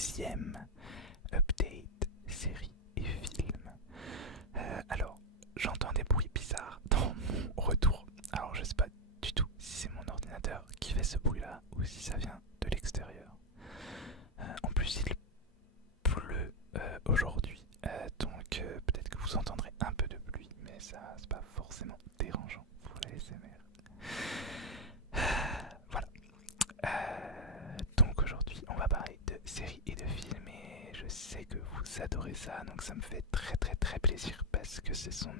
troisième update série et film. Alors, j'entends des bruits bizarres dans mon retour. Alors, je sais pas du tout si c'est mon ordinateur qui fait ce bruit-là ou si ça vient de l'extérieur. En plus, il pleut aujourd'hui, donc peut-être que vous entendrez un peu de pluie, mais ça, c'est pas forcément dérangeant pour la SMR. Voilà. Donc aujourd'hui, on va parler de séries et de films et je sais que vous adorez ça, donc ça me fait très plaisir parce que ce sont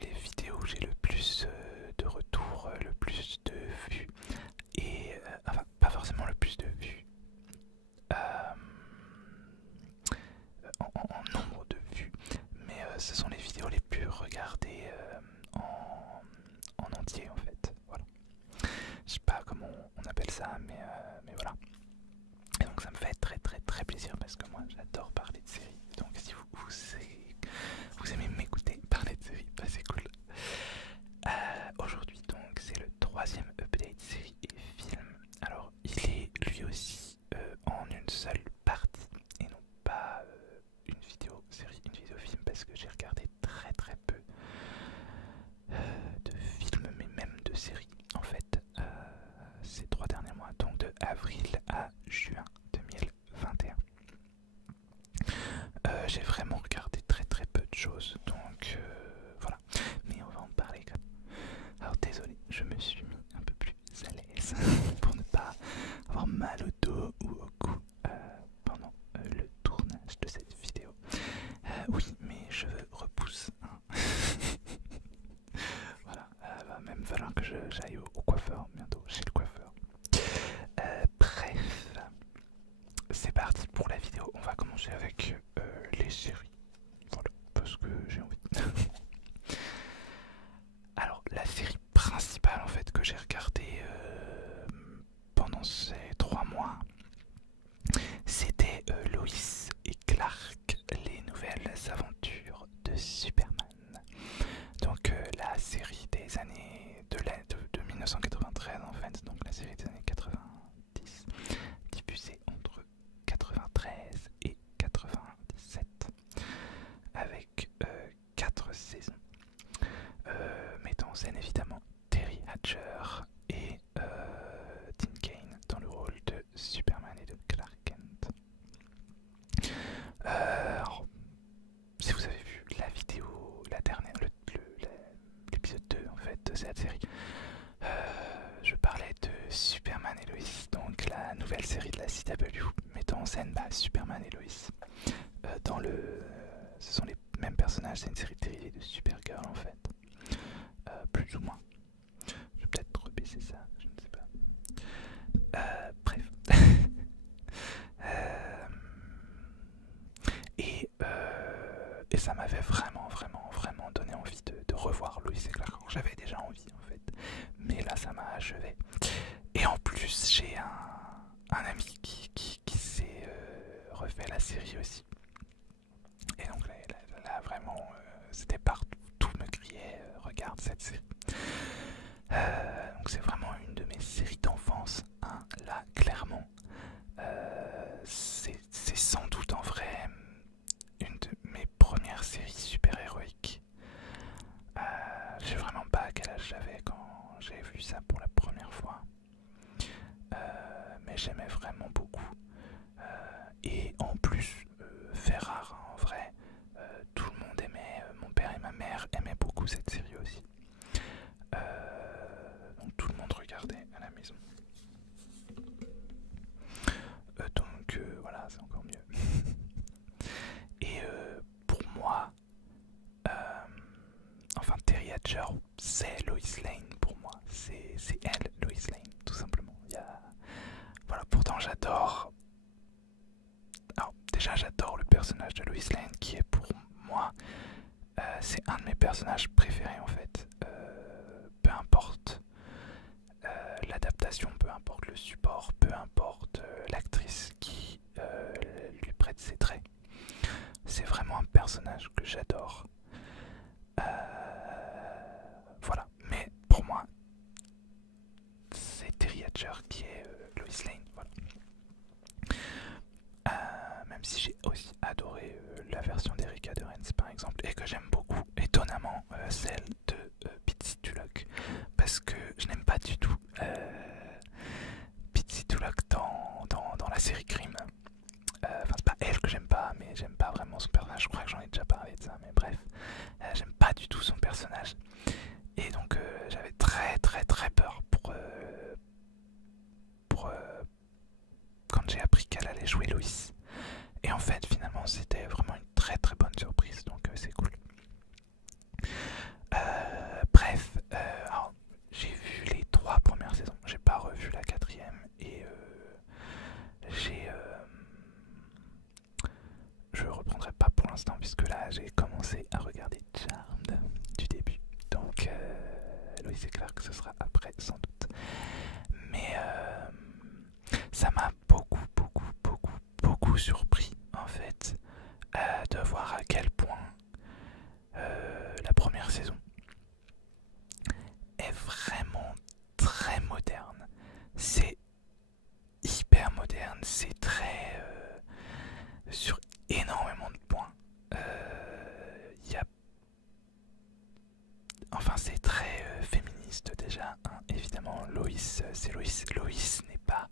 les vidéos où j'ai le plus de retours, le plus de vues et enfin pas forcément le plus de vues en nombre de vues, mais ce sont les vidéos les plus regardées en entier en fait. Voilà. Je sais pas comment on appelle ça, mais voilà. Et donc ça me fait très plaisir parce que moi j'adore parler de séries. Donc si vous aimez m'écouter parler de séries, bah c'est cool. Aujourd'hui donc c'est le troisième update série et film. Alors il est lui aussi en une seule partie et non pas une vidéo série, une vidéo film parce que j'ai regardé très peu de films mais même de séries en fait ces 3 derniers mois, donc de avril à juin 2021. J'ai vraiment regardé très peu de choses, donc voilà. Mais on va en parler quand même. Alors désolé, je me suis mis un peu plus à l'aise pour ne pas avoir mal au dos ou au cou pendant le tournage de cette vidéo. Oui, mes cheveux repoussent. Hein. Voilà, va même falloir que j'aille au coiffeur bientôt, chez le coiffeur. Bref, c'est parti pour la vidéo. On va commencer avec les séries. Voilà, parce que j'ai envie. Alors, la série principale en fait que j'ai regardée pendant ces 3 mois, c'était Lois et Clark, les nouvelles aventures de Superman. Donc la série des années de 1993 en fait, donc la série des années 90, diffusée entre 93 et 97, avec 4 saisons, mettant en scène évidemment Terry Hatcher et Tim Kaine dans le rôle de Superman et de Clark Kent. Alors, si vous avez vu la vidéo, la dernière, l'épisode 2 en fait de cette série, je parlais de Superman et Lois, donc la nouvelle série de la CW mettant en scène Superman et Lois. Ce sont les mêmes personnages, c'est une série dérivée de Supergirl en fait, plus ou moins. Je vais peut-être rebaisser ça, je ne sais pas. Bref. Et ça m'avait vraiment donné envie de revoir Lois et Clark. J'avais déjà envie en fait, mais là ça m'a achevé. Et en plus j'ai un ami qui s'est refait la série aussi. Et donc là vraiment c'était partout, tout me criait regarde cette série. Donc c'est vraiment une de mes séries d'enfance, hein, là clairement. C'est sans doute en vrai une de mes premières séries super-héroïques. Je sais vraiment pas à quel âge j'avais quand j'ai vu ça pour la première fois. Mais j'aimais vraiment beaucoup. Et en plus, fait rare hein, en vrai, tout le monde aimait, mon père et ma mère aimaient beaucoup cette série aussi. Donc tout le monde regardait à la maison. Donc voilà, c'est encore mieux. Et pour moi, enfin Terry Hatcher, c'est Lois Lane pour moi. C'est elle, Lois Lane, tout simplement. Voilà, pourtant j'adore. Alors déjà j'adore le personnage de Lois Lane qui est pour moi, c'est un de mes personnages préférés en fait. Peu importe l'adaptation, peu importe le support, peu importe l'actrice qui lui prête ses traits. C'est vraiment un personnage que j'adore. Voilà, mais pour moi, c'est Terry Hatcher qui est Lois Lane. Voilà. même si j'ai aussi adoré la version d'Erika de Rennes par exemple, et que j'aime beaucoup, étonnamment, celle de Pitsy Tulloch, parce que je n'aime pas du tout Pitsy Tulloch dans la série Crime. Enfin, c'est pas elle que j'aime pas, mais j'aime pas vraiment son personnage. Je crois que j'en ai déjà parlé de ça, mais bref, j'aime pas du tout son personnage. Et donc, j'avais très peur quand j'ai appris qu'elle allait jouer Loïs. Et en fait, finalement, c'était vraiment une très bonne surprise, donc c'est cool. Bref, alors, j'ai vu les 3 premières saisons, j'ai pas revu la 4ème, et je reprendrai pas pour l'instant, puisque là j'ai commencé à regarder Charmed du début. Donc Loïs et Clark, ce sera après sans doute. Mais ça m'a beaucoup surpris en fait de voir à quel point la première saison est vraiment très moderne. C'est hyper moderne, c'est très sur énormément de points. Enfin, c'est très féministe déjà, hein. Évidemment, Loïs, c'est Loïs. Loïs n'est pas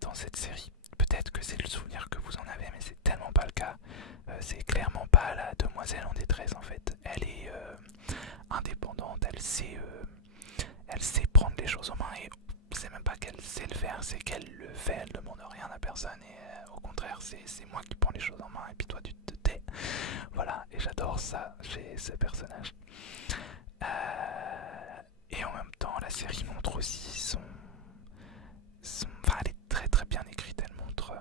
dans cette série. Peut-être que c'est le souvenir que vous en avez, mais c'est tellement pas le cas. C'est clairement pas la demoiselle en détresse en fait. Elle est indépendante, elle sait prendre les choses en main, et c'est même pas qu'elle sait le faire, c'est qu'elle le fait, elle demande rien à personne, et au contraire, c'est moi qui prends les choses en main et puis toi tu te tais. Voilà, et j'adore ça chez ce personnage. Et en même temps, la série montre aussi enfin, elle est très bien écrite, elle montre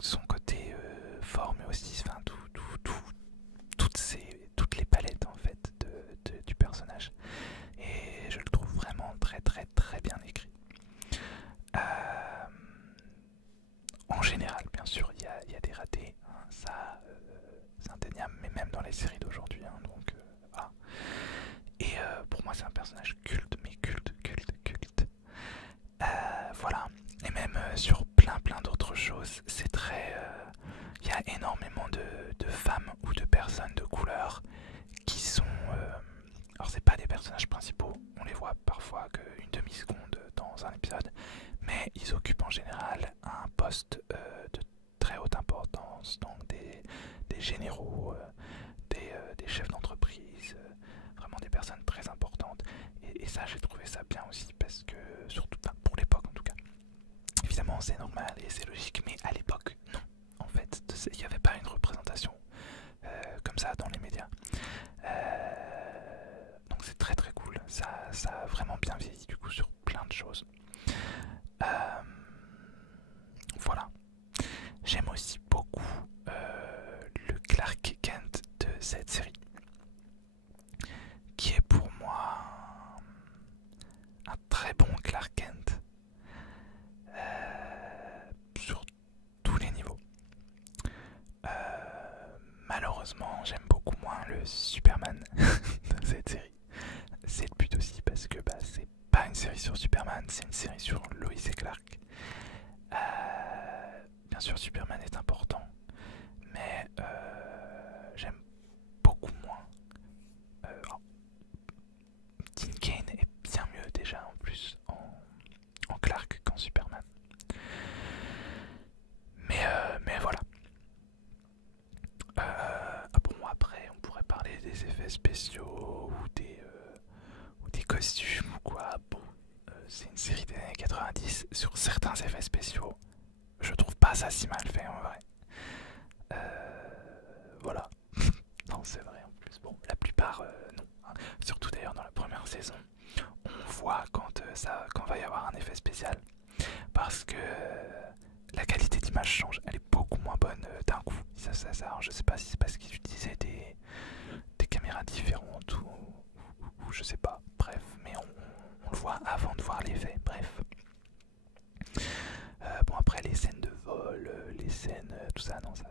son côté fort, mais aussi, enfin, toutes les palettes en fait du personnage, et je le trouve vraiment très bien écrit. En général, bien sûr, il y a des ratés, hein, ça c'est indéniable, mais même dans les séries d'aujourd'hui, hein, donc voilà. Et pour moi c'est un personnage culte, mais culte. Voilà, et même sur plein d'autres choses, c'est très... il y a énormément de femmes ou de personnes de couleur qui sont... alors c'est pas des personnages principaux, on les voit parfois qu'une demi-seconde dans un épisode, mais ils occupent en général un poste de très haute importance, donc des généraux, des chefs d'entreprise, vraiment des personnes très importantes. Et ça, j'ai trouvé ça bien aussi, parce que, surtout pour l'époque en tout cas, évidemment c'est normal et c'est logique, mais à l'époque, non. En fait, il n'y avait pas une représentation comme ça dans les médias. Donc c'est très cool, ça a vraiment bien vieilli du coup sur plein de choses. Voilà. J'aime aussi beaucoup le Clark Kent de cette série, qui est pour moi un très bon Clark Kent sur tous les niveaux. Malheureusement, j'aime beaucoup moins le Superman de cette série. C'est le but aussi, parce que c'est pas une série sur Superman, c'est une série sur Lois et Clark. Bien sûr, Superman est important, mais j'aime beaucoup moins. Dean Cain est bien mieux déjà en plus en Clark qu'en Superman. Mais voilà. Bon, après, on pourrait parler des effets spéciaux ou des costumes ou quoi. Bon, c'est une série des années 90. Sur certains effets spéciaux, je trouve pas ça si mal fait en vrai. Voilà. Non, c'est vrai en plus. Bon, la plupart, non. Hein. Surtout d'ailleurs dans la première saison, on voit quand va y avoir un effet spécial. Parce que la qualité d'image change. Elle est beaucoup moins bonne d'un coup. Alors, je sais pas si c'est parce qu'ils utilisaient des caméras différentes ou je sais pas. Bref, mais on le voit avant de voir l'effet. Bref. Bon, après les scènes de vol, les scènes, tout ça, non, ça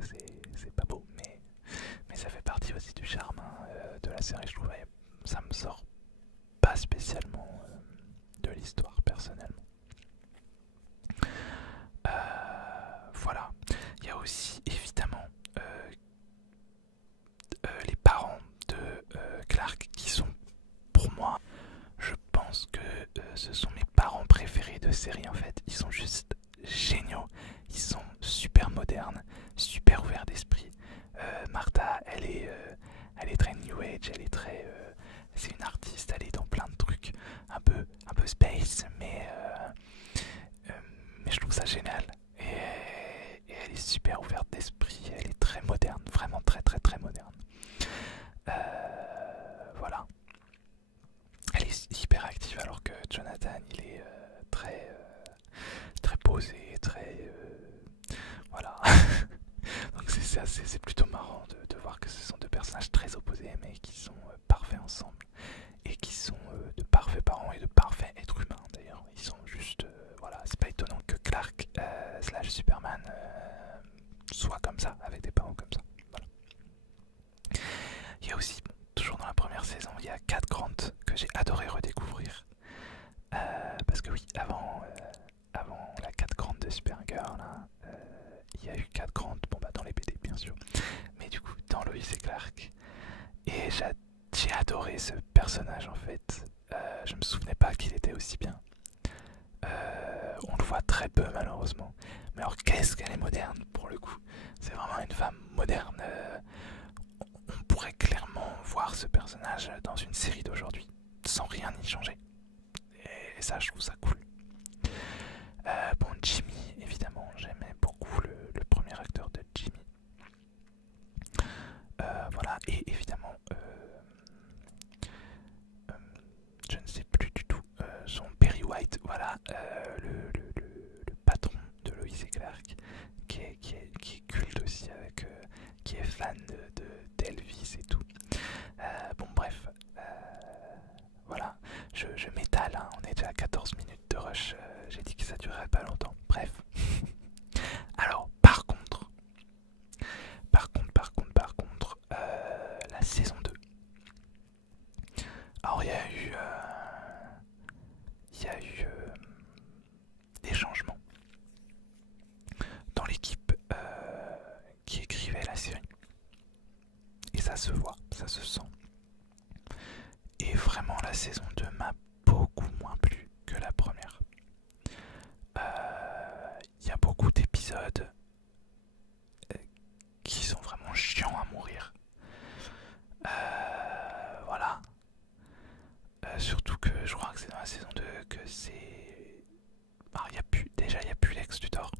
c'est pas beau, mais ça fait partie aussi du charme, hein, de la série, je trouve. Ça me sort pas spécialement de l'histoire personnellement. aussi évidemment les parents de Clark qui sont pour moi, je pense que ce sont mes parents préférés de série en fait. Ils sont juste géniaux, ils sont super modernes, super ouverts d'esprit. Martha, elle est très new age, elle est très, c'est une artiste, elle est dans plein de trucs, un peu space, mais je trouve ça génial. Et elle est super ouverte d'esprit, elle est très moderne, vraiment très très très moderne. Voilà. Elle est hyper active alors que Jonathan il est très posé, très voilà. Donc c'est plutôt marrant de voir que ce sont deux personnages très opposés mais qui sont parfaits ensemble et qui sont de parfaits parents et de parfaits êtres humains d'ailleurs. Ils sont juste voilà, c'est pas étonnant que Clark slash Superman soit comme ça, avec des parents comme ça. Voilà. Il y a aussi, toujours dans la première saison, il y a Cat Grant que j'ai adoré redécouvrir. Parce que oui, avant la Cat Grant de Supergirl, là, il y a eu Cat Grant, bon bah dans les BD bien sûr, mais du coup dans Lois et Clark. Et j'ai adoré ce personnage en fait. Je me souvenais pas qu'il était aussi bien. On le voit très peu malheureusement. Mais alors qu'est-ce qu'elle est moderne pour le coup. C'est vraiment une femme moderne. On pourrait clairement voir ce personnage dans une série d'aujourd'hui sans rien y changer. Et ça, je trouve ça cool. Bon, Jimmy, évidemment, j'aimais beaucoup le premier acteur de Jimmy. Voilà, et évidemment, je ne sais plus du tout, son Perry White, voilà, le patron de Lois et Clark, qui est culte aussi, qui est fan d'Elvis et tout. Bon, bref, voilà, je m'étale, hein, on est déjà à 14 minutes de rush, j'ai dit que ça durerait pas longtemps, bref. Alors, la saison 2. Alors, il y a eu des changements dans l'équipe qui écrivait la série. Et ça se voit, ça se sent. Et vraiment, la saison 2 m'a beaucoup moins plu que la première. Il y a beaucoup d'épisodes qui sont vraiment chiants à mourir. Voilà. Surtout que je crois que c'est dans la saison 2 que c'est... Alors, il y a plus Lex Luthor.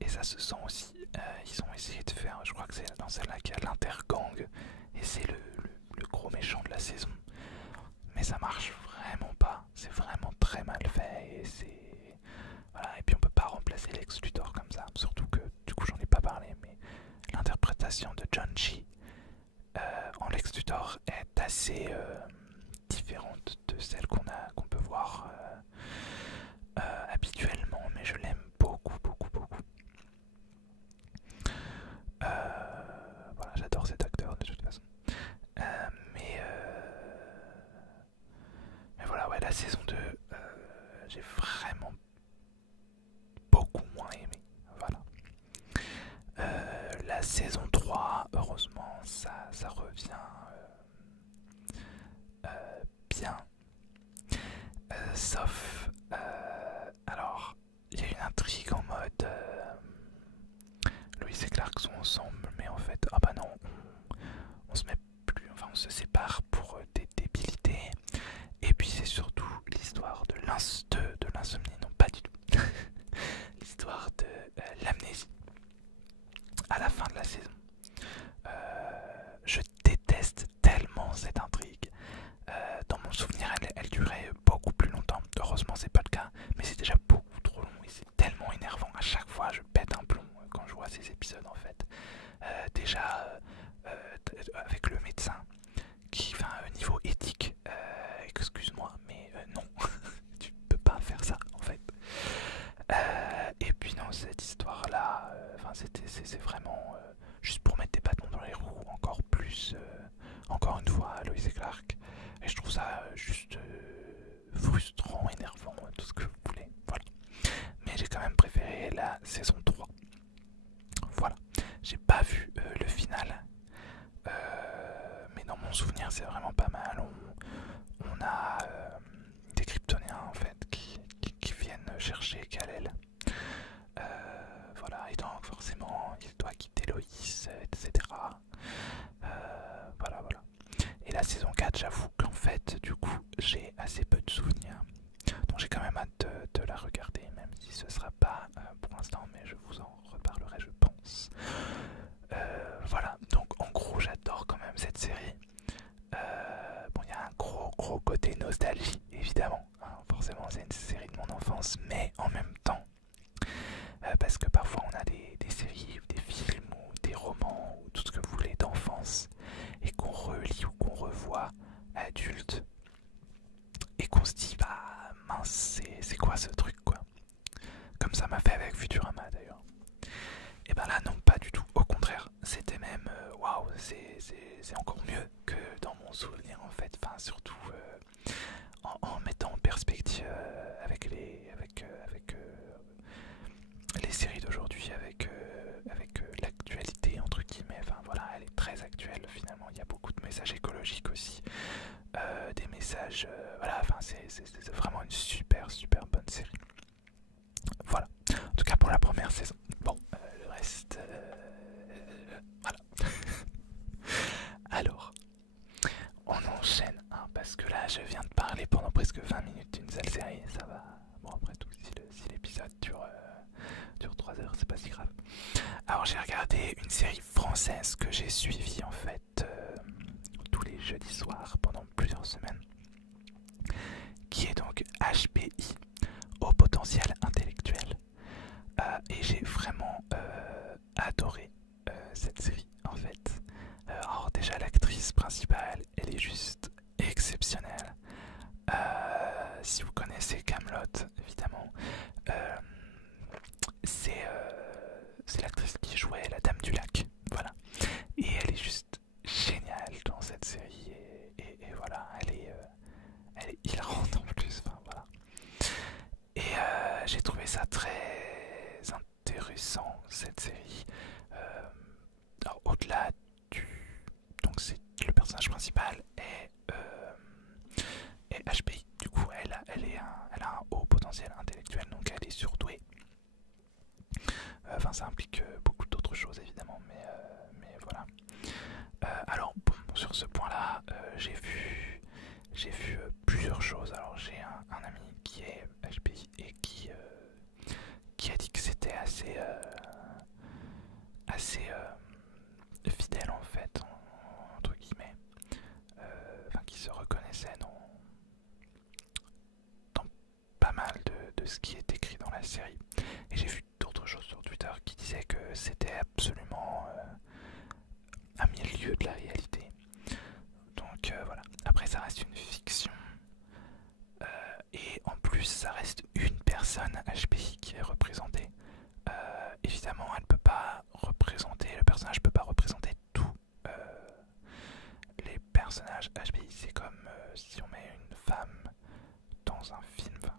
Et ça se sent aussi. Ils ont essayé de faire, je crois que c'est dans celle-là qu'il y a l'intergang. Et c'est le gros méchant de la saison. Mais ça marche vraiment pas. C'est vraiment très mal fait. Et c'est... Voilà. Et puis on peut pas remplacer Lex Luthor comme ça. Surtout que, du coup j'en ai pas parlé, mais l'interprétation de John Chi en Lex Luthor est assez différente de celle qu'on peut voir habituellement, mais je l'aime beaucoup. Voilà, j'adore cet acteur de toute façon. Mais voilà, ouais, la saison 2, j'ai vraiment beaucoup moins aimé. Voilà. La saison 3, heureusement, ça revient bien. Sauf, alors, il y a une intrigue en mode Lois et Clark sont ensemble, mais en fait, ah bah non, on se met plus, enfin on se sépare pour des débilités. Et puis c'est surtout l'histoire de l'insomnie, non pas du tout, l'histoire de l'amnésie à la fin de la saison. Je déteste tellement cette intrigue. Dans mon souvenir, elle durait beaucoup plus longtemps. Heureusement, c'est pas le cas, mais c'est déjà beaucoup trop long et c'est tellement énervant. À chaque fois, je pète un plomb quand je vois ces épisodes en fait. Déjà, avec le médecin qui, enfin, niveau éthique, excuse-moi, mais non, tu peux pas faire ça en fait. Et puis non, cette histoire-là, c'est vraiment juste pour mettre des bâtons dans les roues, encore plus, encore une fois, Lois et Clark. Et je trouve ça juste frustrant, énervant, tout ce que vous voulez. Voilà. Mais j'ai quand même préféré la saison 3. Voilà. J'ai pas vu le final, mais dans mon souvenir c'est vraiment pas mal. On a des kryptoniens en fait qui viennent chercher Kal-El. Voilà, et donc forcément il doit quitter Loïs, etc. Voilà. Et la saison 4, j'avoue qu'en fait, du coup, j'ai assez peu de souvenirs. Donc j'ai quand même hâte de la regarder, même si ce sera pas pour l'instant, mais je vous en reparlerai, je pense. Voilà, donc en gros, j'adore quand même cette série. Bon, il y a un gros côté nostalgie, évidemment. Hein, forcément, c'est une série de mon enfance, mais en même temps, parce que parfois on a des séries ou des films ou des romans ou tout ce que vous voulez d'enfance et qu'on relit ou qu'on revoit adulte et qu'on se dit bah mince c'est quoi ce truc quoi. Comme ça m'a fait avec Futurama d'ailleurs. Et ben là non pas du tout, au contraire c'était même waouh c'est encore mieux que dans mon souvenir en fait. Enfin surtout en mettant en perspective avec les séries d'aujourd'hui, avec l'actualité entre guillemets. Enfin voilà, elle est très actuelle finalement. Il y a beaucoup de messages écologiques aussi, des messages voilà. Enfin c'est vraiment une super bonne série. Voilà. En tout cas pour la première saison. Bon, le reste, voilà. Alors, on enchaîne, hein, parce que là je viens de parler pendant presque 20 minutes d'une seule série. Ça va. Bon après tout, si l'épisode dure 3 heures, c'est pas si grave. Alors j'ai regardé une série française que j'ai suivie en fait tous les jeudis soirs pendant plusieurs semaines, qui est donc HPI, Haut Potentiel Intellectuel. Et j'ai vraiment adoré cette série en fait. Alors déjà l'actrice principale, elle est juste exceptionnelle. Si vous connaissez Kaamelott, évidemment, c'est l'actrice qui jouait la Dame du Lac, voilà. Et elle est juste géniale dans cette série et voilà, elle est hilarante en plus, enfin voilà. Et j'ai trouvé ça très intéressant cette série. Alors au-delà du, donc c'est le personnage principal et HPI. Du coup, elle a un haut potentiel intellectuel, donc elle est surdouée. Enfin, ça implique beaucoup d'autres choses évidemment, mais voilà. Alors, bon, sur ce point-là, j'ai vu plusieurs choses. Alors, j'ai un ami qui est HPI et qui a dit que c'était assez fidèle en fait, entre guillemets. Enfin, qui se reconnaissait dans pas mal de ce qui est écrit dans la série. Et j'ai vu d'autres choses sur Twitter qui disaient que c'était absolument à mille lieues de la réalité. Donc voilà. Après, ça reste une fiction. Et en plus, ça reste une personne HPI qui est représentée. Évidemment, elle peut pas représenter, le personnage peut pas représenter tous les personnages HPI. C'est comme si on met une femme dans un film. Enfin,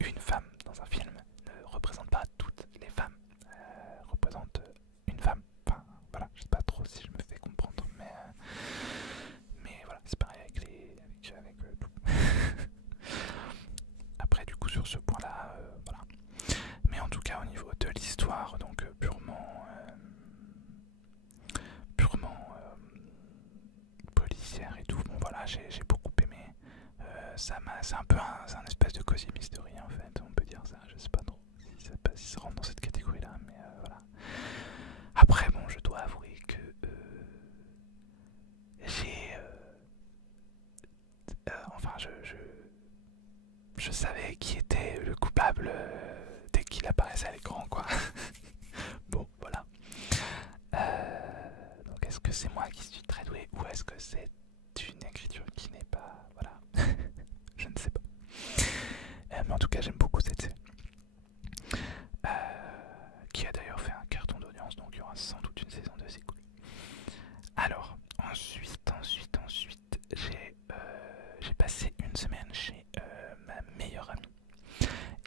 une femme dans un film ne représente pas toutes les femmes. Représente une femme. Enfin, voilà, je sais pas trop si je me fais comprendre, mais voilà, c'est pareil avec tout. Après, du coup, sur ce point-là, voilà. Mais en tout cas, au niveau de l'histoire, donc purement policière et tout, bon voilà, j'ai beaucoup aimé. C'est un peu un espèce de cosy mystery en fait, on peut dire ça, je sais pas trop si ça rentre dans cette catégorie-là, mais voilà. Après, bon, je dois avouer que j'ai... enfin, je savais qui était le coupable dès qu'il apparaissait à l'écran, quoi. Bon, voilà. Donc, est-ce que c'est moi qui suis très doué ou est-ce que c'est une écriture qui n'est pas... Voilà. Je ne sais pas. Mais en tout cas, j'aime beaucoup cette série. Qui a d'ailleurs fait un carton d'audience, donc il y aura sans doute une saison 2, c'est cool. Alors, ensuite, j'ai passé une semaine chez ma meilleure amie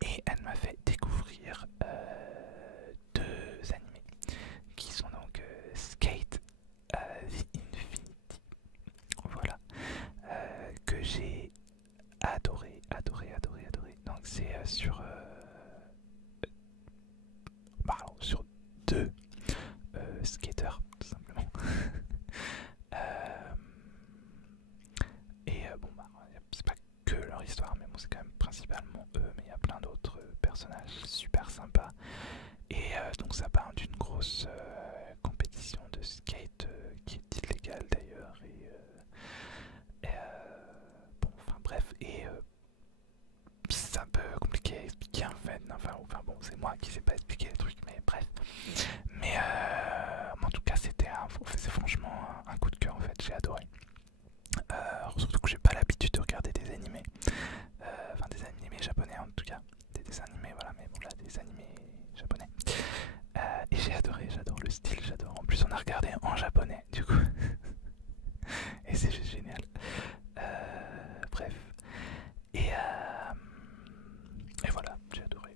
et elle m'a fait découvrir deux animés qui sont donc skateurs, tout simplement. Euh, et bon, bah, c'est pas que leur histoire, mais bon, c'est quand même principalement eux, mais il y a plein d'autres personnages super sympas. Et donc ça part d'une grosse compétition de skate qui est illégale d'ailleurs. Bon, enfin bref, c'est un peu compliqué à expliquer en fait. Enfin bon, c'est moi qui sais pas expliquer les trucs, mais bref. Mais en tout cas, c'est franchement un coup de cœur en fait, j'ai adoré. Surtout que j'ai pas l'habitude de regarder des animés, enfin des animés japonais en tout cas, des dessins animés, voilà, mais bon là, des animés japonais. Et j'ai adoré, j'adore le style, j'adore. En plus, on a regardé en japonais du coup, et c'est juste génial. Bref, et voilà, j'ai adoré.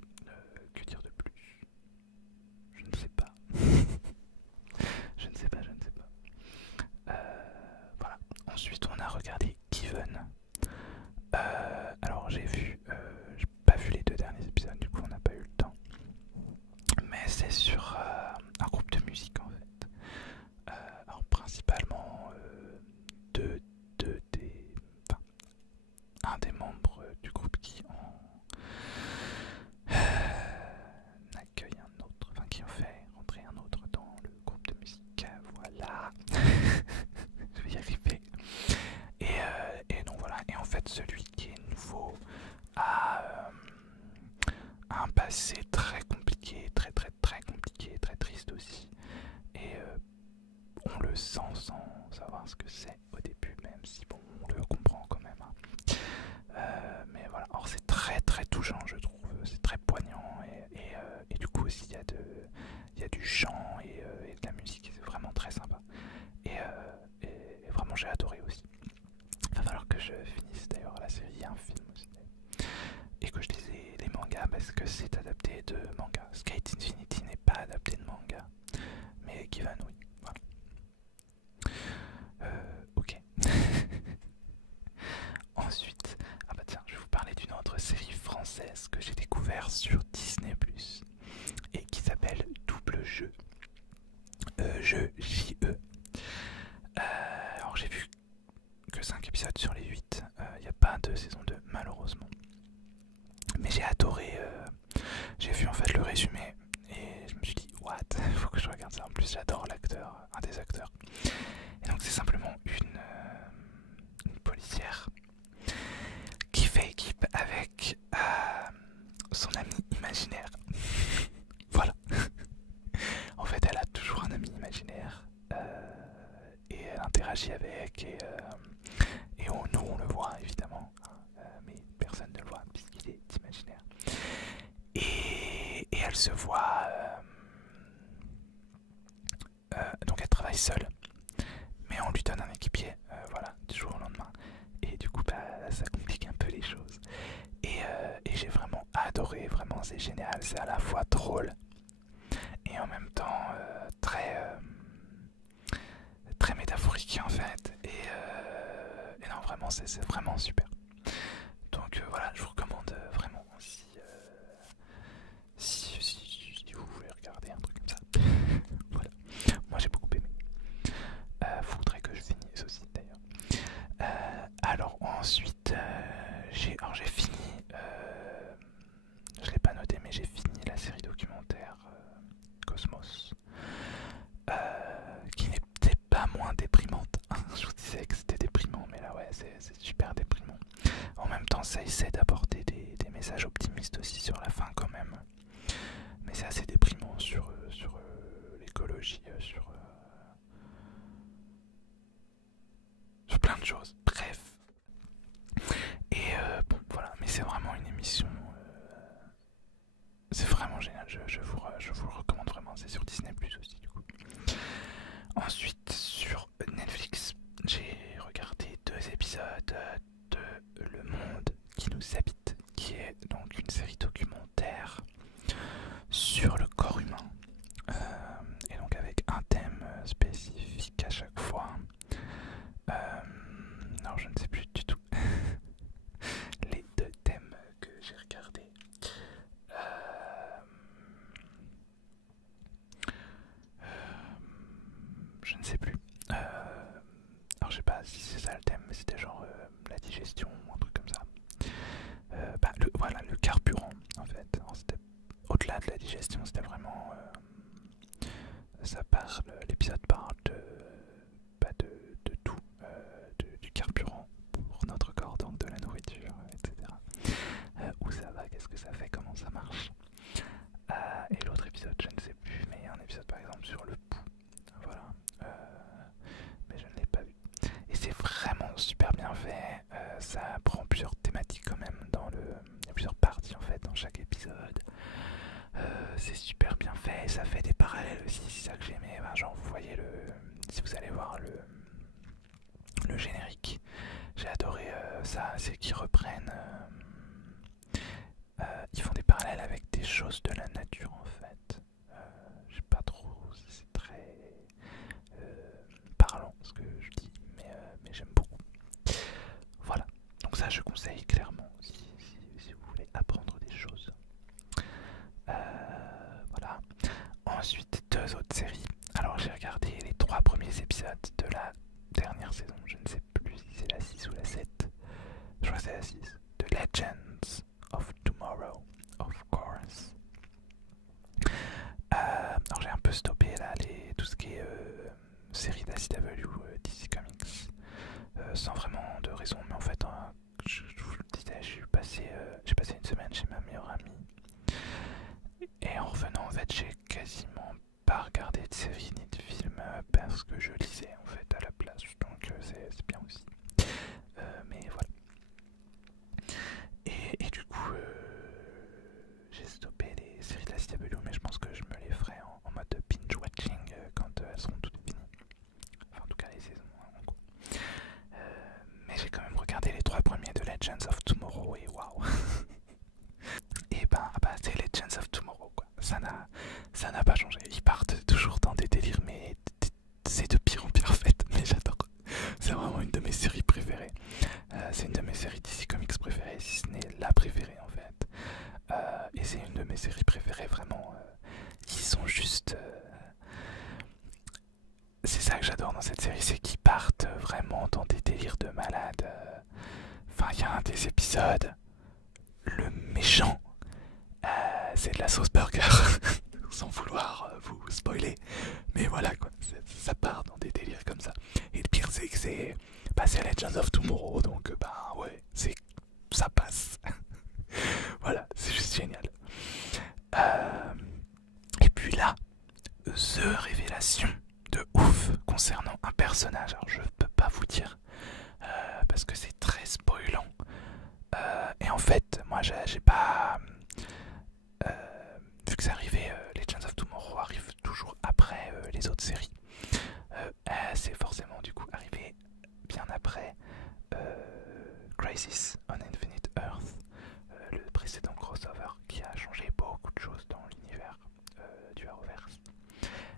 Que dire de plus? Je ne sais pas. Je ne sais pas, je ne sais pas. Voilà. Ensuite, on a regardé Given. Alors, j'ai pas vu les deux derniers épisodes, du coup, on n'a pas eu le temps. Mais c'est sur un groupe de musique en fait. Alors, principalement enfin, un des membres du groupe qui accueille un autre, enfin qui en fait rentrer un autre dans le groupe de musique. Voilà. Je vais y arriver. Et donc voilà, et en fait celui qui est nouveau a un passé très compliqué, très compliqué, très triste aussi. Et on le sent sans savoir ce que c'est au début, même si bon, on le comprend quand même. Hein. Mais voilà, alors c'est très touchant je trouve, c'est très poignant et du coup aussi il y a du chant et de la musique, c'est vraiment très sympa. Et vraiment j'ai adoré aussi. Il va falloir que je finisse d'ailleurs la série, il y a un film aussi. Et que je lisais les mangas parce que c'est adapté de manga. Skate Infinity n'est pas adapté de manga, mais Given oui, voilà. Ok. Ensuite, ah bah tiens, je vais vous parler d'une autre série française que j'ai découvert sur Disney+, et qui s'appelle Double Jeu. Jeu J-E. Alors j'ai vu que 5 épisodes sur les 8, il n'y a pas de saison 2 malheureusement. Mais j'ai adoré, j'ai vu en fait le résumé et je me suis dit what, faut que je regarde ça. En plus j'adore l'acteur, un des acteurs. Et donc c'est simplement une policière qui fait équipe avec son ami imaginaire. Voilà. En fait elle a toujours un ami imaginaire et elle interagit avec et nous on le voit évidemment, mais personne ne le voit puisqu'il est imaginaire. Et elle se voit, donc elle travaille seule, mais on lui donne un équipier, voilà, du jour au lendemain. Et du coup, bah, ça complique un peu les choses. Et j'ai vraiment adoré, vraiment c'est génial, c'est à la fois drôle et en même temps très métaphorique en fait. Et non, vraiment, c'est vraiment super. Donc voilà, je vous recommande vraiment si vous voulez regarder un truc comme ça. Voilà, moi j'ai beaucoup aimé. Faudrait que je finisse aussi d'ailleurs. Alors ensuite, j'ai fini, je l'ai pas noté, mais j'ai fini la série documentaire Cosmos, qui n'était pas moins déprimante. Je vous disais que c'était déprimant, mais là ouais, c'est super déprimant. En même temps, ça essaie d'apporter des messages optimistes aussi sur la fin quand même. Mais c'est assez déprimant sur l'écologie, sur plein de choses. Bref. Et bon, voilà, mais c'est vraiment une émission. C'est vraiment génial, je vous le recommande vraiment. C'est sur Disney Plus aussi, du coup. Ensuite, sur Netflix, j'ai regardé 2 épisodes de Le Monde qui nous habite, qui est donc une série documentaire sur le corps humain. Et donc avec un thème spécifique à chaque fois. Alors je ne sais plus du tout les 2 thèmes que j'ai regardés. ça le thème, mais c'était genre la digestion ou un truc comme ça. Voilà, le carburant en fait. Au-delà de la digestion, c'était vraiment l'épisode parle de tout, du carburant pour notre corps, donc de la nourriture, etc. Où ça va, qu'est-ce que ça fait, comment ça marche. Et l'autre épisode, je ne sais plus, mais un épisode par exemple sur le pouls, voilà, mais je ne l'ai pas vu. Et c'est vraiment super bien fait, ça prend plusieurs thématiques quand même il y a plusieurs parties en fait dans chaque épisode. C'est super bien fait, ça fait des parallèles aussi, c'est ça que j'aimais. Genre vous voyez si vous allez voir le générique, j'ai adoré ça, c'est qu'ils reprennent, ils font des parallèles avec des choses de la nature en fait. Je sais pas trop, c'est très parlant ce que je dis, mais j'aime beaucoup. Voilà, donc ça je conseille clairement si vous voulez apprendre des choses. Voilà. Ensuite, 2 autres séries. Alors j'ai regardé les 3 premiers épisodes de la dernière saison, je ne sais plus si c'est la 6 ou la 7. Je crois que c'est la 6. The Legends of Tomorrow, of course. Alors j'ai un peu stoppé là tout ce qui est série d'ACW, DC Comics, sans vraiment de raison, mais en fait, je vous le disais, j'ai passé une semaine chez ma meilleure amie. Et en revenant, en fait, j'ai quasiment pas regardé de série ni de film parce que je lisais en fait à la place, donc c'est bien aussi. Mais voilà. Et du coup, j'ai stoppé les séries de la CW, mais je pense que je me les ferai en mode binge-watching quand elles seront toutes finies. Enfin, en tout cas, les saisons en cours. Mais j'ai quand même regardé les 3 premiers de Legends of Tomorrow et waouh! Et c'est Legends of Tomorrow quoi. Ça n'a pas changé. Ils partent toujours dans des délires, mais c'est de pire en pire en fait. Mais j'adore. C'est vraiment une de mes séries préférées. C'est une de mes séries DC Comics préférées, si ce n'est la préférée en fait. Et c'est une de mes séries préférées vraiment. Ils sont juste. C'est ça que j'adore dans cette série, c'est qu'ils partent vraiment dans des délires de malade. Enfin, il y a un des épisodes, le méchant. C'est de la sauce burger, sans vouloir vous spoiler, mais voilà quoi, ça part dans des délires comme ça. Et le pire c'est que c'est Legends of Tomorrow, donc ouais, ça passe. Voilà, c'est juste génial. Et puis là, The révélation de ouf concernant un personnage, alors je peux pas vous dire, parce que c'est très spoilant. Et en fait, moi j'ai pas... vu que c'est arrivé, Legends of Tomorrow arrive toujours après les autres séries. C'est forcément du coup arrivé bien après Crisis on Infinite Earth, le précédent crossover qui a changé beaucoup de choses dans l'univers du Arrowverse.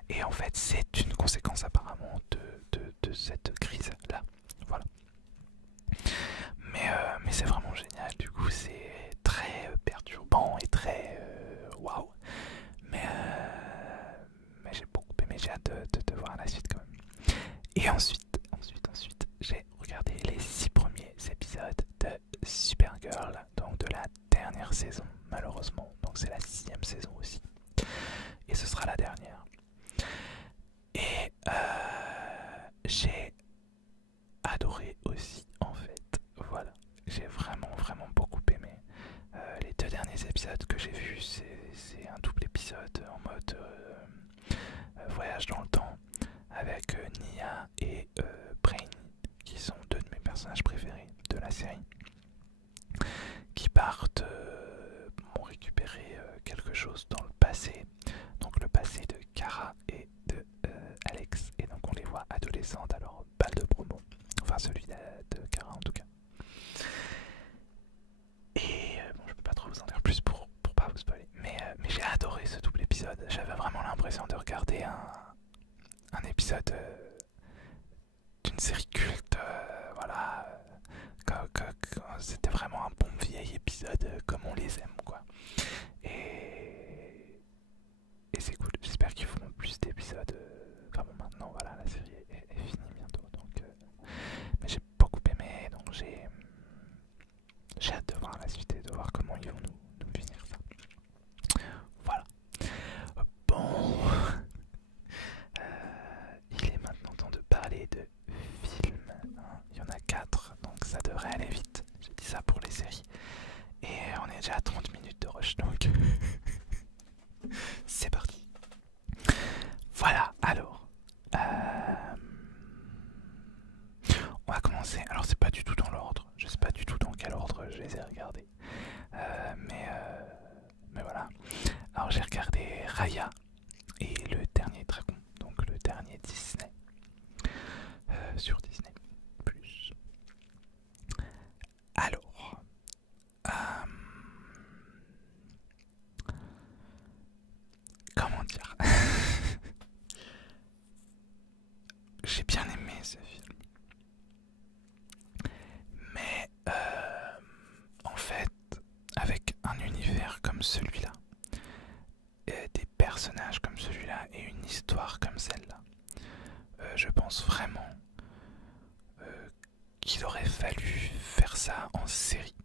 Et en fait, c'est une conséquence apparemment de cette crise-là. Voilà. Mais c'est vraiment génial, du coup c'est très perturbant et très waouh. Mais j'ai beaucoup aimé, j'ai hâte de voir la suite quand même. Et ensuite, j'ai regardé les 6 premiers épisodes de Supergirl, donc de la dernière saison malheureusement. Donc c'est la 6ème saison aussi. Et ce sera la dernière. Et j'ai adoré aussi en fait. Voilà, j'ai vraiment beaucoup aimé. Les 2 derniers épisodes que j'ai vus, c'est un double épisode en mode voyage dans le temps avec Nia et Brainy, qui sont 2 de mes personnages préférés de la série, qui partent pour récupérer quelque chose dans le passé, donc le passé de Kara et de Alex, et donc on les voit adolescentes à leur bal de promo, enfin celui de Kara en tout cas. Et bon, je peux pas trop vous en dire plus pour pas vous spoiler, mais j'ai adoré ce double épisode. J'avais vraiment l'impression de regarder un épisode d'une série culte, voilà. C'était vraiment un bon vieil épisode comme on les aime quoi. Et c'est cool, j'espère qu'ils feront plus d'épisodes comme maintenant, voilà, la série est finie bientôt, donc mais j'ai j'ai bien aimé ce film. Mais en fait, avec un univers comme celui-là, des personnages comme celui-là et une histoire comme celle-là, je pense vraiment qu'il aurait fallu faire ça en série.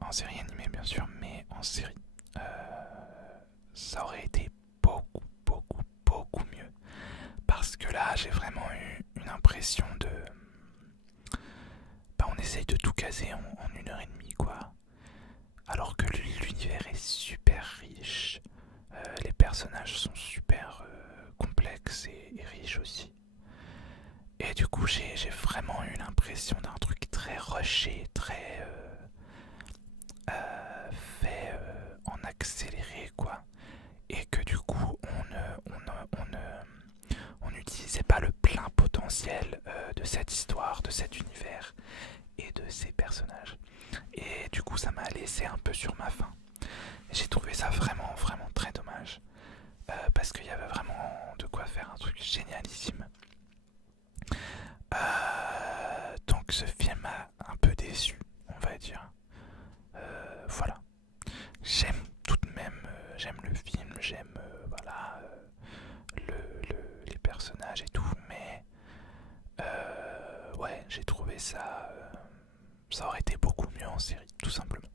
En série animée bien sûr, mais en série. Ça aurait été beaucoup mieux. Parce que là, j'ai vraiment eu une impression de... Bah, on essaye de tout caser en 1 heure et demie, quoi. Alors que l'univers est super riche. Les personnages sont super complexes et riches aussi. Et du coup, j'ai vraiment eu l'impression d'un truc très rushé, très fait en accéléré, quoi. Et que du coup, on n'utilisait pas le plein potentiel de cette histoire, de cet univers et de ces personnages. Et du coup, ça m'a laissé un peu sur ma faim. J'ai trouvé ça vraiment très dommage. Parce qu'il y avait vraiment de quoi faire un truc génialissime. Donc ce film m'a un peu déçu, on va dire. Voilà. J'aime tout de même, j'aime le film, j'aime voilà, les personnages et tout, mais ouais, j'ai trouvé ça, ça aurait été beaucoup mieux en série, tout simplement.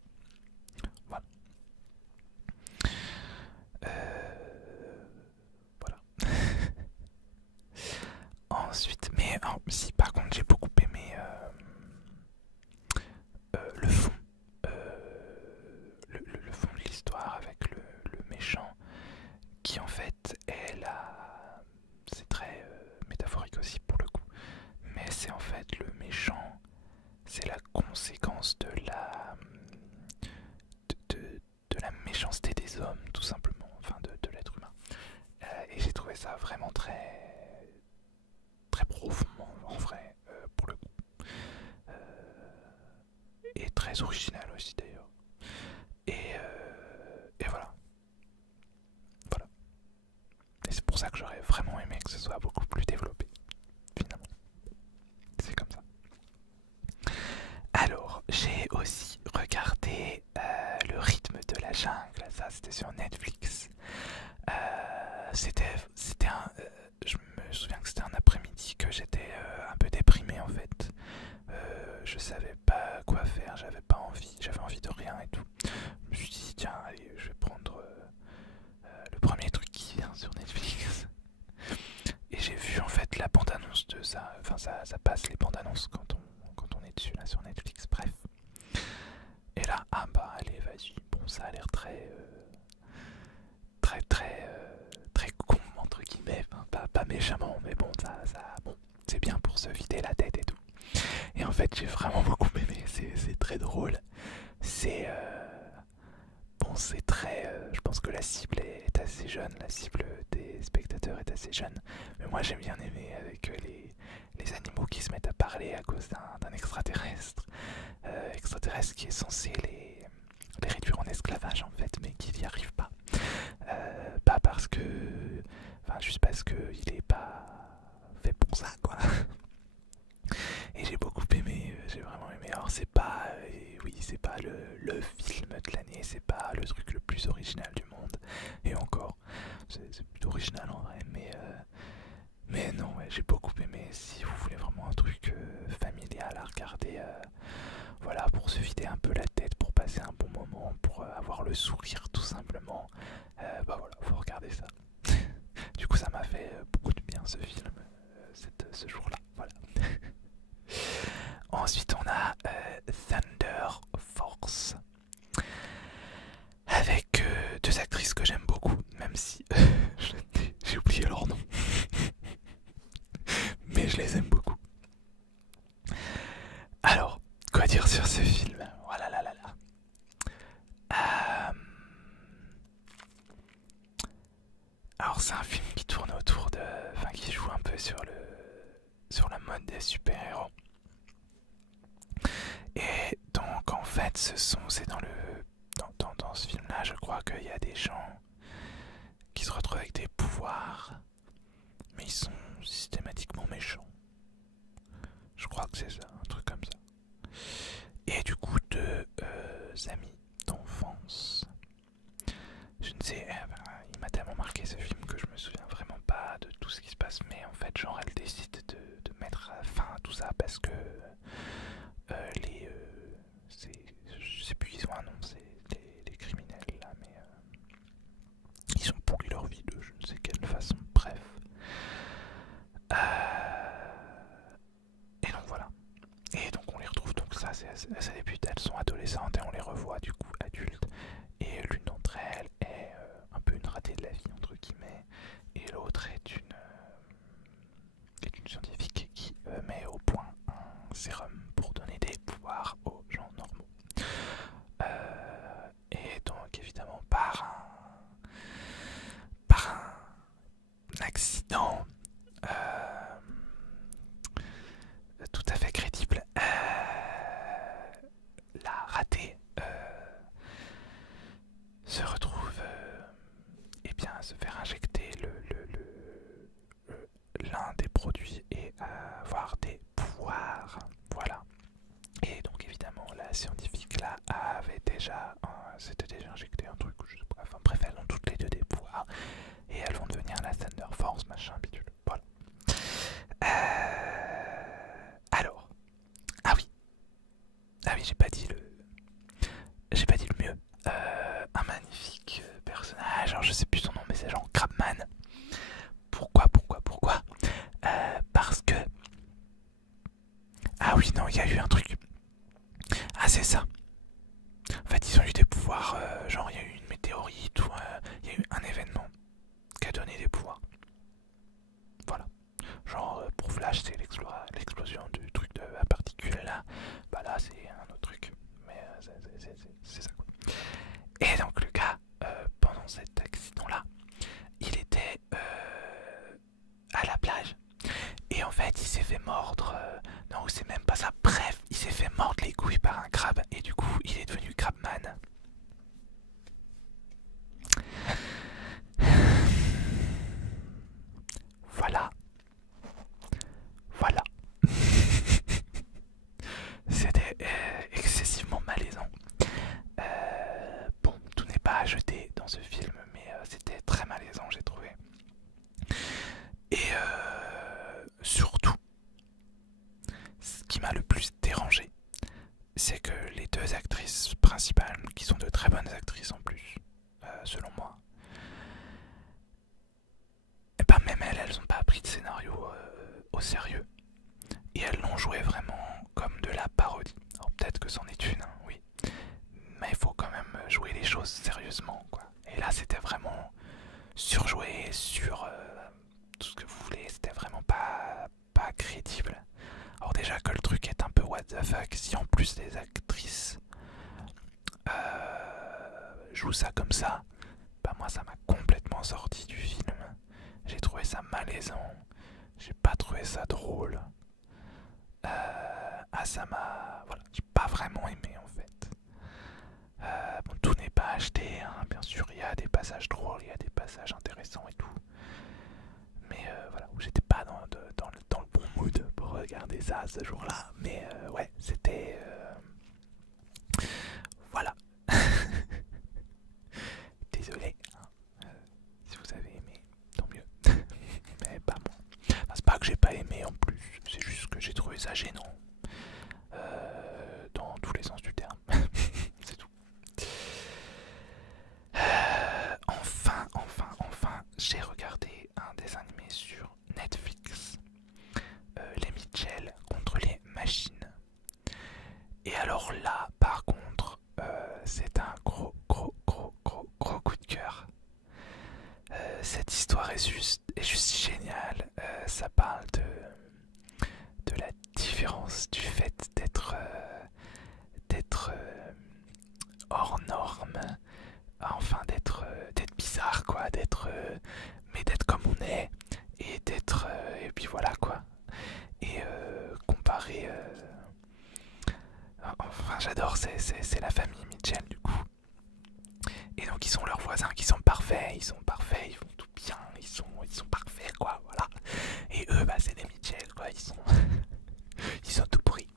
Voilà. Voilà. Ensuite, mais si par contre j'ai beaucoup aimé le fond, le fond de l'histoire avec le méchant qui en fait est la... C'est très métaphorique aussi pour le coup, mais c'est en fait le méchant, c'est la conséquence de de la méchanceté des hommes tout simplement, enfin de l'être humain. Et j'ai trouvé ça vraiment très profond en vrai pour le coup. Et très original aussi d'ailleurs. Et voilà. Voilà. Et c'est pour ça que j'aurais vraiment aimé que ce soit beaucoup plus développé, finalement. C'est comme ça. Alors, j'ai aussi regardé Le rythme de la jungle. Ça, c'était sur Netflix. C'était un... je me souviens que c'était un après-midi que j'étais un peu déprimé en fait. Je savais pas quoi faire, j'avais envie de rien et tout. Je me suis dit tiens allez je vais prendre le premier truc qui vient sur Netflix. Et j'ai vu en fait la bande-annonce de ça, enfin ça passe les bandes-annonces quand on est dessus là sur Netflix, bref. Et là, ah bah allez vas-y, bon ça a l'air très con entre guillemets, enfin, pas méchamment, mais bon bon, c'est bien pour se vider la tête et tout. Et en fait j'ai vraiment beaucoup aimé, c'est très drôle, c'est bon c'est très, je pense que la cible est assez jeune, la cible des spectateurs est assez jeune, mais moi j'ai bien aimé avec les animaux qui se mettent à parler à cause d'un extraterrestre, extraterrestre qui est censé les réduire en esclavage en fait, mais qui n'y arrive pas. Pas parce que... Enfin, juste parce qu'il est pas fait pour ça, quoi. Et j'ai beaucoup aimé, j'ai vraiment aimé. Alors c'est pas... oui, c'est pas le film de l'année, c'est pas le truc le plus original du monde. Et encore, c'est plutôt original en vrai, mais non, ouais, j'ai beaucoup aimé. Si vous voulez vraiment un truc familial à regarder, voilà, pour se vider un peu la tête, pour passer un bon moment, pour avoir le sourire tout simplement, bah voilà, faut regarder ça. Du coup, ça m'a fait beaucoup de bien ce film, ce jour-là, voilà. Ensuite, on a Thunder Force, avec deux actrices que j'aime beaucoup, même si j'ai oublié leur nom. Mais je les aime beaucoup. Alors, quoi dire sur ce film? Voilà là là là. Alors c'est un film qui tourne autour de... Enfin qui joue un peu sur la mode des super-héros. Et donc en fait c'est dans ce film là je crois qu'il y a des gens qui se retrouvent avec des pouvoirs. Mais ils sont systématiquement méchants. décident de mettre fin à tout ça parce que je sais plus, ils ont un nom, c'est les criminels là, mais ils ont pourri leur vie de je ne sais quelle façon. Bref. Et donc voilà. Et donc on les retrouve, donc ça débute, elles sont adolescentes et on les revoit du coup adultes. Et l'une d'entre elles est un peu une ratée de la vie entre guillemets, et l'autre est une scientifique qui met au point un sérum pour donner des pouvoirs aux gens normaux. Et donc évidemment par un accident tout à fait crédible, la ratée se retrouve eh bien, à se faire injecter l'un des produits et à avoir des pouvoirs. Voilà. Et donc évidemment la scientifique là s'était déjà injecté un truc, je sais pas, enfin bref, elles ont toutes les deux des pouvoirs et elles vont devenir la Thunder Force, machin, bidule. Voilà. Alors, ah oui, j'ai pas dit le mieux. Un magnifique personnage, alors je sais plus son nom, mais c'est genre Crabman. Pourquoi parce que... Ah oui, non, il y a eu un truc. Ah, c'est ça. En fait, ils ont eu des pouvoirs, genre il y a eu une météorite ou il y a eu un événement qui a donné des pouvoirs. Voilà. Genre pour Flash, c'est l'explosion du truc de la particule là. Bah là, c'est un autre truc. Mais c'est ça quoi. Et donc le gars, pendant cet accident-là, il était à la plage. Et en fait, il s'est fait mordre. Non, c'est même pas ça. Bref, il s'est fait mordre les couilles par un crabe. Et du coup, il est devenu Crabman. Voilà. Voilà. C'était excessivement malaisant. Bon, tout n'est pas à jeter dans ce film, mais c'était très malaisant, j'ai trouvé. Et surtout, ce qui m'a le plus dérangé, c'est que les deux actrices principales, qui sont de très bonnes actrices en plus, selon moi, et ben même elles n'ont pas pris de scénario au sérieux. Et elles l'ont joué vraiment comme de la parodie. Alors peut-être que c'en est une, hein, oui. Mais il faut quand même jouer les choses sérieusement, quoi. Et là, c'était vraiment surjoué, sur tout ce que vous voulez. C'était vraiment pas crédible. Alors déjà que le truc est un peu what the fuck, si en plus les actrices jouent ça comme ça, bah moi ça m'a complètement sorti du film. J'ai trouvé ça malaisant, j'ai pas trouvé ça drôle. Ça m'a... Voilà, j'ai pas vraiment aimé en fait. Bon, tout n'est pas acheté, hein. Bien sûr il y a des passages drôles, il y a des passages intéressants et tout. Mais voilà, j'étais pas dans le bon mood pour regarder ça ce jour-là. Mais ouais, c'était... Voilà. Désolé, hein. Si vous avez aimé, tant mieux. Mais pas moi. Enfin, c'est pas que j'ai pas aimé en plus, c'est juste que j'ai trouvé ça gênant. Dans tous les sens du terme. C'est tout. Enfin, j'ai regardé un dessin animé sur Netflix. Les Mitchell contre les machines. Et alors là, par contre, c'est un gros coup de cœur. Cette histoire est juste géniale. Ça parle de la différence du fait d'être hors norme, enfin d'être bizarre quoi, mais d'être comme on est et d'être et puis voilà quoi. Et comparer enfin j'adore, c'est la famille Mitchell du coup. Et donc ils sont leurs voisins qui sont parfaits, ils font tout bien, ils sont parfaits quoi, voilà. Et eux bah c'est des Mitchell quoi, ils sont tout pourris.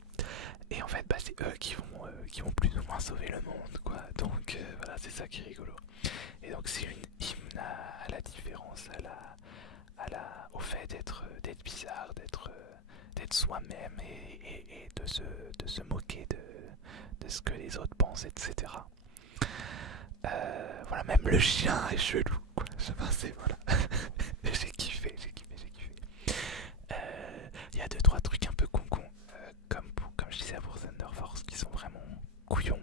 Et en fait bah c'est eux qui vont plus ou moins sauver le monde quoi. Donc voilà, c'est ça qui est rigolo. Et donc c'est une hymne à la différence, au fait d'être bizarre, être soi-même et de se moquer de ce que les autres pensent, etc. Voilà, même le chien est chelou, quoi. Enfin, voilà. J'ai kiffé, j'ai kiffé, j'ai kiffé. Il y a deux trois trucs un peu con comme je disais pour Thunder Force, qui sont vraiment couillons.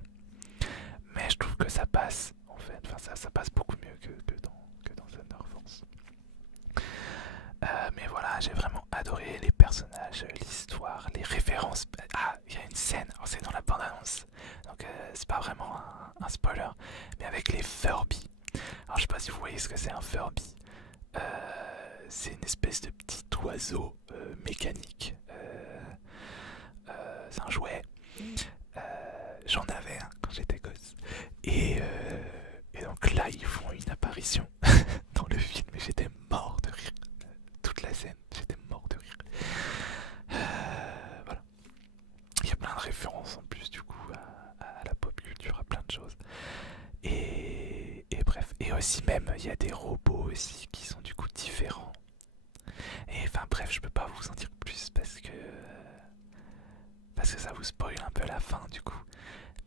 Mais je trouve que ça passe, en fait. Enfin, ça passe beaucoup mieux que dans Thunder Force. Mais voilà, j'ai vraiment adoré les personnages, l'histoire, les références. Ah, il y a une scène, c'est dans la bande-annonce, donc c'est pas vraiment un spoiler, mais avec les Furby. Alors je sais pas si vous voyez ce que c'est un Furby. C'est une espèce de petit oiseau mécanique. C'est un jouet. J'en avais un quand j'étais gosse. Et donc là, ils font une apparition dans le film et j'étais mort de rire. Toute la scène, j'étais mort de rire. Voilà. Il y a plein de références en plus du coup à la pop culture, à plein de choses. Et bref, et aussi même, il y a des robots aussi qui sont du coup différents. Et enfin bref, je peux pas vous en dire plus parce que ça vous spoil un peu la fin du coup.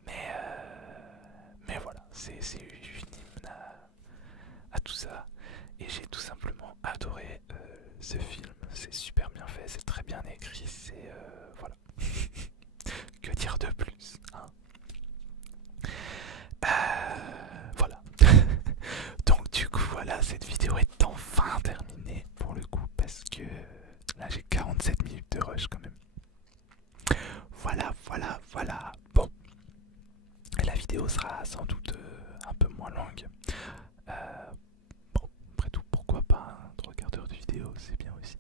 Mais voilà, c'est une hymne à tout ça. Et j'ai tout simplement adoré ce film. C'est super bien fait, c'est très bien écrit, c'est voilà. Que dire de plus, hein. Voilà. Donc du coup voilà, cette vidéo est enfin terminée pour le coup parce que là j'ai 47 minutes de rush quand même. Voilà. Bon, la vidéo sera sans doute un peu moins longue. Bon, après tout, pourquoi pas un 3 quarts d'heure de vidéo, c'est bien aussi.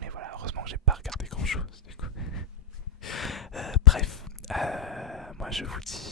Mais voilà, heureusement que j'ai pas regardé grand chose du coup. Bref, moi je vous dis